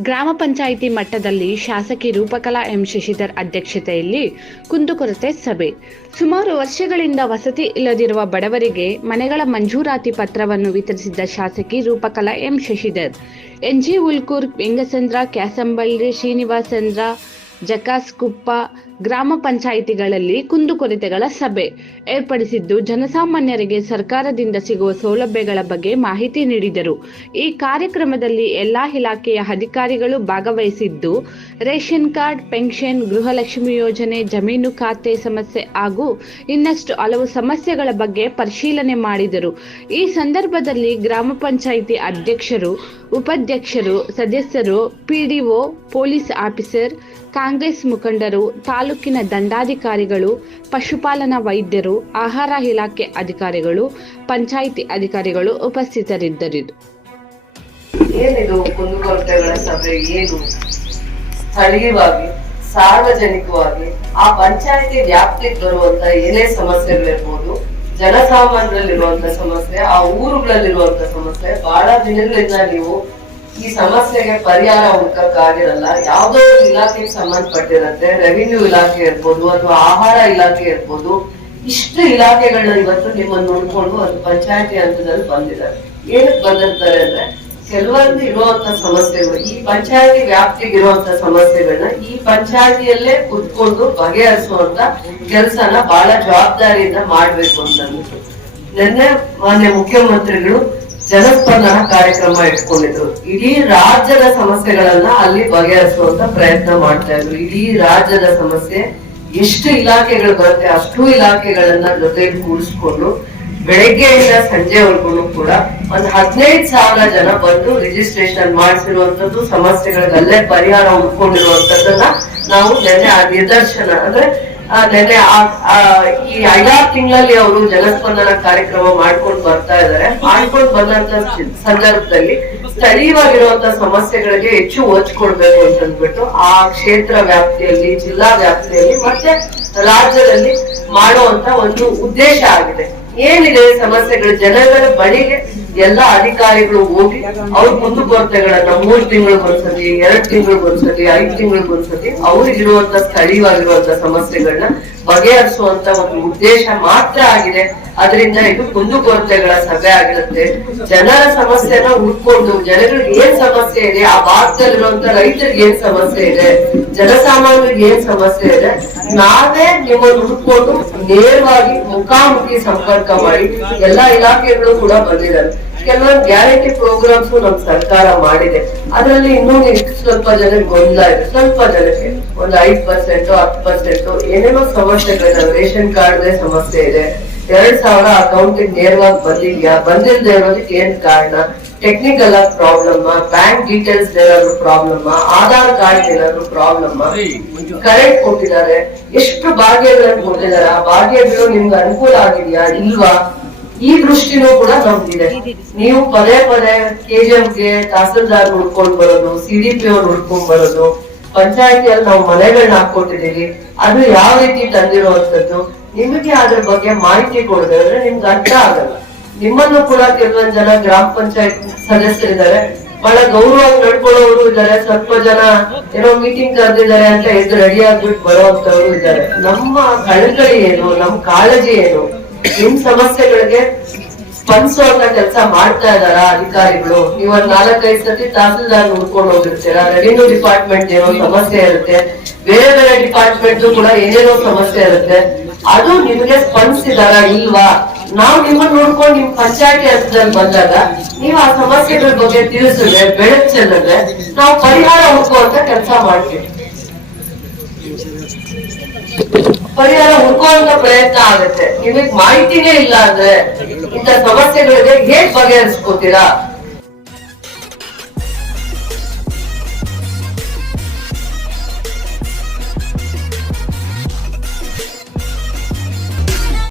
ಗ್ರಾಮ ಪಂಚಾಯಿತಿ ಮಟ್ಟದಲ್ಲಿ ಶಾಸಕಿ ರೂಪಕಲಾ ಎಂ ಶಶಿಧರ್ ಅಧ್ಯಕ್ಷತೆಯಲ್ಲಿ ಕುಂದುಕೊರತೆ ಸಭೆ. ಸುಮಾರು ವರ್ಷಗಳಿಂದ ವಸತಿ ಇಲ್ಲದಿರುವ ಬಡವರಿಗೆ ಮನೆಗಳ ಮಂಜೂರಾತಿ ಪತ್ರವನ್ನು ವಿತರಿಸಿದ್ದ ಶಾಸಕಿ ರೂಪಕಲಾ ಎಂ ಶಶಿಧರ್. ಎನ್ಜಿ ಉಲ್ಕೂರ್ ವೆಂಗಸಂದ್ರ ಕ್ಯಾಸಂಬಳ್ಳಿ, ಶ್ರೀನಿವಾಸಂದ್ರ ಜಕಾಸ್ಕುಪ್ಪ ಗ್ರಾಮ ಪಂಚಾಯಿತಿಗಳಲ್ಲಿ ಕುಂದುಕೊರತೆಗಳ ಸಭೆ ಏರ್ಪಡಿಸಿದ್ದು ಜನಸಾಮಾನ್ಯರಿಗೆ ಸರ್ಕಾರದಿಂದ ಸಿಗುವ ಸೌಲಭ್ಯಗಳ ಬಗ್ಗೆ ಮಾಹಿತಿ ನೀಡಿದರು. ಈ ಕಾರ್ಯಕ್ರಮದಲ್ಲಿ ಎಲ್ಲಾ ಇಲಾಖೆಯ ಅಧಿಕಾರಿಗಳು ಭಾಗವಹಿಸಿದ್ದು, ರೇಷನ್ ಕಾರ್ಡ್, ಪೆನ್ಷನ್, ಗೃಹಲಕ್ಷ್ಮಿ ಯೋಜನೆ, ಜಮೀನು ಖಾತೆ ಸಮಸ್ಯೆ ಹಾಗೂ ಇನ್ನಷ್ಟು ಹಲವು ಸಮಸ್ಯೆಗಳ ಬಗ್ಗೆ ಪರಿಶೀಲನೆ ಮಾಡಿದರು. ಈ ಸಂದರ್ಭದಲ್ಲಿ ಗ್ರಾಮ ಪಂಚಾಯಿತಿ ಅಧ್ಯಕ್ಷರು, ಉಪಾಧ್ಯಕ್ಷರು, ಸದಸ್ಯರು, ಪಿಡಿಒ, ಪೊಲೀಸ್ ಆಫೀಸರ್, ಕಾಂಗ್ರೆಸ್ ಮುಖಂಡರು ತಾಲೂಕಿನ ದಂಡಾಧಿಕಾರಿಗಳು, ಪಶುಪಾಲನಾ ವೈದ್ಯರು, ಆಹಾರ ಇಲಾಖೆ ಅಧಿಕಾರಿಗಳು, ಪಂಚಾಯಿತಿ ಅಧಿಕಾರಿಗಳು ಉಪಸ್ಥಿತರಿದ್ದರು. ಏನಿದು ಸಾರ್ವಜನಿಕವಾಗಿ, ಆ ಪಂಚಾಯತಿ ವ್ಯಾಪ್ತಿಗೆ ಬರುವಂತ ಏನೇ ಸಮಸ್ಯೆಗಳಿರ್ಬೋದು, ಜನಸಾಮಾನ್ಯರಲ್ಲಿರುವಂತ ಸಮಸ್ಯೆ, ಆ ಊರುಗಳಲ್ಲಿರುವಂತ ಸಮಸ್ಯೆ, ಬಹಳ ದಿನಗಳಿಂದ ನೀವು ಈ ಸಮಸ್ಯೆಗೆ ಪರಿಹಾರ ಹುಡುಕಕ್ಕಾಗಿರಲ್ಲ. ಯಾವುದೋ ಇಲಾಖೆಗೆ ಸಂಬಂಧಪಟ್ಟಿರತ್ತೆ. ರೆವಿನ್ಯೂ ಇಲಾಖೆ ಇರ್ಬೋದು ಅಥವಾ ಆಹಾರ ಇಲಾಖೆ ಇರ್ಬೋದು. ಇಷ್ಟು ಇಲಾಖೆಗಳನ್ನ ಇವತ್ತು ನಿಮ್ಮನ್ನು ನೋಡ್ಕೊಂಡು ಅದು ಪಂಚಾಯತಿ ಹಂತದಲ್ಲಿ ಬಂದಿದ್ದಾರೆ ಏನಕ್ಕೆ ಬಂದಿರ್ತಾರೆ ಅಂದ್ರೆ ಕೆಲವೊಂದು ಇರುವಂತ ಸಮಸ್ಯೆಗಳು, ಈ ಪಂಚಾಯತಿ ವ್ಯಾಪ್ತಿಗೆ ಇರುವಂತ ಸಮಸ್ಯೆಗಳನ್ನ ಈ ಪಂಚಾಯತಿಯಲ್ಲೇ ಕುತ್ಕೊಂಡು ಬಗೆಹರಿಸುವಂತ ಕೆಲಸನ ಬಹಳ ಜವಾಬ್ದಾರಿಯಿಂದ ಮಾಡ್ಬೇಕು ಅಂತ ನಿನ್ನೆ ಮಾನ್ಯ ಮುಖ್ಯಮಂತ್ರಿಗಳು ಜನಸ್ಪಂದನ ಕಾರ್ಯಕ್ರಮ ಇಟ್ಕೊಂಡಿದ್ರು. ಇಡೀ ರಾಜ್ಯದ ಸಮಸ್ಯೆಗಳನ್ನ ಅಲ್ಲಿ ಬಗೆಹರಿಸುವಂತ ಪ್ರಯತ್ನ ಮಾಡ್ತಾ ಇದ್ರು. ಇಡೀ ರಾಜ್ಯದ ಸಮಸ್ಯೆ, ಎಷ್ಟು ಇಲಾಖೆಗಳು ಬರುತ್ತೆ, ಅಷ್ಟು ಇಲಾಖೆಗಳನ್ನ ಜೊತೆಗೆ ಕೂಡಿಸ್ಕೊಂಡು ಬೆಳಗ್ಗೆಯಿಂದ ಸಂಜೆವರೆಗೂ ಕೂಡ ಒಂದ್ ಹದಿನೈದು ಸಾವಿರ ಜನ ಬಂದು ರಿಜಿಸ್ಟ್ರೇಷನ್ ಮಾಡಿಸಿರುವಂತದ್ದು ಸಮಸ್ಯೆಗಳಿಗೆ ಅಲ್ಲೇ ಪರಿಹಾರ ಹುಡ್ಕೊಂಡಿರುವಂತದ್ದನ್ನ ನಾವು ನಿನ್ನೆ ಆ ನಿದರ್ಶನ, ಅಂದ್ರೆ ಆ ನೆನೆ ಆ- ಆ, ಈ ಐದಾರು ತಿಂಗಳಲ್ಲಿ ಅವರು ಜನಸ್ಪಂದನ ಕಾರ್ಯಕ್ರಮ ಮಾಡ್ಕೊಂಡು ಬರ್ತಾ ಇದಾರೆ ಮಾಡ್ಕೊಂಡು ಬಂದಂತ ಸಂದರ್ಭದಲ್ಲಿ ಸ್ಥಳೀಯವಾಗಿರುವಂತ ಸಮಸ್ಯೆಗಳಿಗೆ ಹೆಚ್ಚು ಒತ್ತು ಕೊಡ್ಬೇಕು ಅಂತ ಅಂದ್ಬಿಟ್ಟು ಆ ಕ್ಷೇತ್ರ ವ್ಯಾಪ್ತಿಯಲ್ಲಿ, ಜಿಲ್ಲಾ ವ್ಯಾಪ್ತಿಯಲ್ಲಿ ಮತ್ತೆ ರಾಜ್ಯದಲ್ಲಿ ಮಾಡುವಂತ ಒಂದು ಉದ್ದೇಶ ಆಗಿದೆ. ಏನಿದೆ ಸಮಸ್ಯೆಗಳು? ಜನಗಳ ಬಳಿಗೆ ಎಲ್ಲಾ ಅಧಿಕಾರಿಗಳು ಹೋಗಿ ಅವ್ರ ಕುಂದುಕೊರತೆಗಳನ್ನ ಮೂರ್ ತಿಂಗಳಿಗೊಂದ್ಸತಿ ಎರಡ್ ತಿಂಗಳಿಗೊಂದ್ಸತಿ ಐದ್ ತಿಂಗಳಿಗೊಂದ್ಸತಿ ಅವ್ರಿಗಿರುವಂತ ಸ್ಥಳೀಯವಾಗಿರುವಂತ ಸಮಸ್ಯೆಗಳನ್ನ ಬಗೆಹರಿಸುವಂತ ಒಂದು ಉದ್ದೇಶ ಮಾತ್ರ ಆಗಿದೆ. ಅದರಿಂದ ಇದು ಕುಂದುಕೊರತೆಗಳ ಸಭೆ ಆಗಿರುತ್ತೆ. ಜನರ ಸಮಸ್ಯೆನ ಹುಡ್ಕೊಂಡು, ಜನಗಳಿಗೆ ಏನ್ ಸಮಸ್ಯೆ ಇದೆ, ಆ ಭಾಗದಲ್ಲಿರುವಂತ ರೈತರಿಗೆ ಏನ್ ಸಮಸ್ಯೆ ಇದೆ, ಜನಸಾಮಾನ್ಯರಿಗೆ ಏನ್ ಸಮಸ್ಯೆ ಇದೆ, ನಾವೇ ನಿಮ್ಮನ್ನು ಹುಡ್ಕೊಂಡು ನೇರವಾಗಿ ಮುಖಾಮುಖಿ ಸಂಪರ್ಕ ಮಾಡಿ ಎಲ್ಲಾ ಇಲಾಖೆಗಳು ಕೂಡ ಬಂದಿದ್ದಾರೆ. ಕೆಲವೊಂದು ಗ್ಯಾರಂಟಿ ಪ್ರೋಗ್ರಾಮ್ಸ್ ನಮ್ ಸರ್ಕಾರ ಮಾಡಿದೆ. ಅದರಲ್ಲಿ ಇನ್ನೂ ಸ್ವಲ್ಪ ಜನಕ್ಕೆ ಗೊಂದಲ ಇದೆ. ಸ್ವಲ್ಪ ಜನಕ್ಕೆ ಒಂದು ಐದ್ ಪರ್ಸೆಂಟ್ ಹತ್ತು ಪರ್ಸೆಂಟ್ ಏನೇನೋ ಸಮಸ್ಯೆಗಳಿದಾವೆ ರೇಷನ್ ಕಾರ್ಡ್ ಸಮಸ್ಯೆ ಇದೆ. ಎರಡ್ ಸಾವಿರ ಅಕೌಂಟ್ ನೇರವಾಗಿ ಬಂದಿದ್ಯಾ? ಬಂದಿಲ್ದೆ ಇರೋದಕ್ಕೆ ಏನ್ ಕಾರಣ? ಟೆಕ್ನಿಕಲ್ ಆಗಿ ಪ್ರಾಬ್ಲಮ್ ಬ್ಯಾಂಕ್ ಡೀಟೇಲ್ಸ್ ಏನಾದ್ರು ಪ್ರಾಬ್ಲಮ್ ಆಧಾರ್ ಕಾರ್ಡ್ ಏನಾದ್ರು ಪ್ರಾಬ್ಲಮ್ ಕರೆಂಟ್ ಕೊಟ್ಟಿದ್ದಾರೆ. ಎಷ್ಟು ಭಾಗ್ಯಗಳನ್ನು ಕೊಟ್ಟಿದ್ದಾರೆ? ಆ ಭಾಗ್ಯಗಳು ನಿಮ್ಗೆ ಅನುಕೂಲ ಆಗಿದೆಯಾ? ಇಲ್ವಾ? ಈ ದೃಷ್ಟಿನೂ ಕೂಡ ನಮ್ಗಿದೆ ನೀವು ಪದೇ ಪದೇ ಕೆಜಿಎಂಗೆ ತಹಸೀಲ್ದಾರ್ ಹುಡ್ಕೊಂಡ್ ಬರೋದು ಸಿಡಿಪಿ ಅವ್ರು ಹುಡ್ಕೊಂಡ್ ಬರೋದು ಪಂಚಾಯತಿಯಲ್ಲಿ ನಾವು ಮನೆಗಳನ್ನ ಹಾಕೊಟ್ಟಿದೀವಿ ಅದು ಯಾವ ರೀತಿ ತಂದಿರುವಂತದ್ದು ನಿಮಗೆ ಅದ್ರ ಬಗ್ಗೆ ಮಾಹಿತಿ ಕೊಡದೆ ಅಂದ್ರೆ ನಿಮ್ಗೆ ಅರ್ಥ ಆಗಲ್ಲ. ನಿಮ್ಮನ್ನು ಕೂಡ ಕೆಲವೊಂದ್ ಜನ ಗ್ರಾಮ ಪಂಚಾಯತ್ ಸದಸ್ಯರಿದ್ದಾರೆ. ಬಹಳ ಗೌರವವಾಗಿ ನಡ್ಕೊಳ್ಳೋರು ಇದ್ದಾರೆ ಸ್ವಲ್ಪ ಜನ ಏನೋ ಮೀಟಿಂಗ್ ಕರೆದಿದ್ದಾರೆ ಅಂತ ಎದ್ದು ರೆಡಿ ಆಗ್ಬಿಟ್ಟು ಬರೋಂತವ್ರು ಇದ್ದಾರೆ. ನಮ್ಮ ಕಳಕಳಿ ಏನು ನಮ್ ಕಾಳಜಿ ಏನು? ನಿಮ್ ಸಮಸ್ಯೆಗಳಿಗೆ ಸ್ಪಂದಿಸುವಂತ ಕೆಲಸ ಮಾಡ್ತಾ ಇದಾರ ಅಧಿಕಾರಿಗಳು? ನೀವು ಒಂದ್ ನಾಲ್ಕೈದು ಸತಿ ತಹಸೀಲ್ದಾರ್ ನೋಡ್ಕೊಂಡು ಹೋಗಿರ್ತೀರಾ? ರೆವಿನ್ಯೂ ಡಿಪಾರ್ಟ್ಮೆಂಟ್ ಏನೋ ಸಮಸ್ಯೆ ಇರುತ್ತೆ. ಬೇರೆ ಬೇರೆ ಡಿಪಾರ್ಟ್ಮೆಂಟ್ ಕೂಡ ಏನೇನೋ ಸಮಸ್ಯೆ ಇರುತ್ತೆ. ಅದು ನಿಮ್ಗೆ ಸ್ಪಂದಿಸಿದಾರ ಇಲ್ವಾ? ನಾವು ನಿಮ್ಮನ್ನ ನೋಡ್ಕೊಂಡು ನಿಮ್ ಪಂಚಾಯತಿ ಹಂತದಲ್ಲಿ ಬಂದಾಗ ನೀವು ಆ ಸಮಸ್ಯೆಗಳ ಬಗ್ಗೆ ತಿಳಿಸಿದ್ರೆ ಬೆಳಕು ಚೆಲ್ಲದ್ರೆ ನಾವು ಪರಿಹಾರ ಹುಡುಕುವಂತ ಕೆಲಸ ಮಾಡ್ತೀವಿ. ಪರಿಹಾರ ಹುಡ್ಕೋಂತ ಪ್ರಯತ್ನ ಆಗುತ್ತೆ. ನಿಮಗ್ ಮಾಹಿತಿನೇ ಇಲ್ಲ ಅಂದ್ರೆ ಇಂಥ ಸಮಸ್ಯೆಗಳಿಗೆ ಹೇಗ್ ಬಗೆಹರಿಸ್ಕೋತೀರಾ?